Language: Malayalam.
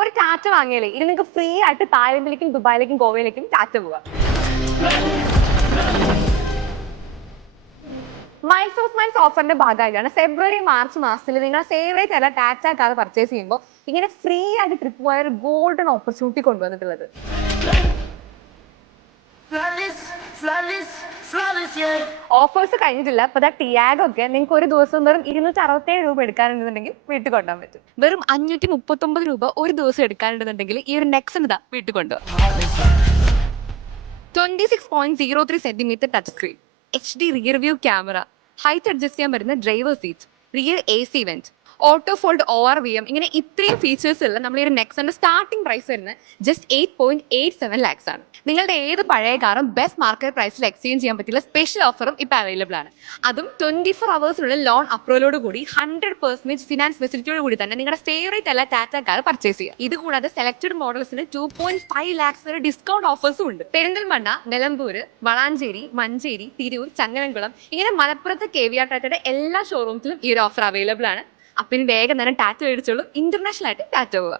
ഒരു ടാറ്റ വാങ്ങിയാലേ ഇത് നിങ്ങൾക്ക് ഫ്രീ ആയിട്ട് തായ്ലൻഡിലേക്കും ദുബായിലേക്കും ഗോവയിലേക്കും ടാറ്റ പോവാം. മൈൽസ് ഓഫ് മൈൽസ് ഓഫറിന്റെ ഭാഗമായിട്ടാണ് ഫെബ്രുവരി മാർച്ച് മാസത്തിൽ നിങ്ങൾ ഫേവറേറ്റ് അല്ല ടാറ്റ കാർ പർച്ചേസ് ചെയ്യുമ്പോൾ ഇങ്ങനെ ഫ്രീ ആയിട്ട് ട്രിപ്പ് പോയ ഒരു ഗോൾഡൻ ഓപ്പർച്യൂണിറ്റി കൊണ്ടുവന്നിട്ടുള്ളത്. ഓഫേഴ്സ് കഴിഞ്ഞിട്ടില്ല. അപ്പൊ ടിയാഗോ ഒക്കെ നിങ്ങൾക്ക് ഒരു ദിവസം വെറും 267 രൂപ എടുക്കാനുണ്ടെന്നുണ്ടെങ്കിൽ വീട്ടിൽ കൊണ്ടുപോകാൻ പറ്റും. വെറും 539 രൂപ ഒരു ദിവസം എടുക്കാനുണ്ടെന്നുണ്ടെങ്കിൽ ഈ ഒരു നെക്സൺ ഇതാ വീട്ടിൽ കൊണ്ടുപോകാം. 26.03 centimetre touch screen, HD rear view camera, height adjust ചെയ്യാൻ പറ്റുന്ന driver seat, rear AC went, auto fold ORVM, ഇങ്ങനെ ഇത്രയും ഫീച്ചേഴ്സ് ഉള്ള നമ്മൾ ഈ ഒരു നെക്സന്റെ സ്റ്റാർട്ടിംഗ് പ്രൈസ് വരുന്നത് ജസ്റ്റ് 8.87 lakhs ആണ്. നിങ്ങളുടെ ഏത് പഴയ കാറും ബെസ്റ്റ് മാർക്കറ്റ് പ്രൈസിൽ എക്സ്ചേഞ്ച് ചെയ്യാൻ പറ്റിയുള്ള സ്പെഷ്യൽ ഓഫറും ഇപ്പൊ അവൈലബിൾ ആണ്. അതും 24 അവേഴ്സിനുള്ളിൽ ലോൺ അപ്രൂവലോട് കൂടി 100% ഫിനാൻസ് ഫെസിലിറ്റിയോട് കൂടി തന്നെ നിങ്ങളുടെ ഫേവറേറ്റ് അല്ല ടാറ്റ കാർ പർച്ചേസ് ചെയ്യുക. ഇത് കൂടാതെ സെലക്ടഡ് മോഡൽസിന് 2.5 lakhs വരെ ഡിസ്കൗണ്ട് ഓഫേഴ്സും ഉണ്ട്. പെരിന്തൽമണ്ണ, നിലമ്പൂര്, വളാഞ്ചേരി, മഞ്ചേരി, തിരൂർ, ചങ്ങനംകുളം, ഇങ്ങനെ മലപ്പുറത്ത് KVR ടാറ്റയുടെ എല്ലാ ഷോറൂംസിലും ഈ ഒരു ഓഫർ അവൈലബിൾ ആണ്. അപ്പം ഇനി വേഗം തന്നെ ടാറ്റ മേടിച്ചോളൂ. ഇന്റർനാഷണൽ ആയിട്ട് ടാറ്റ പോവുക.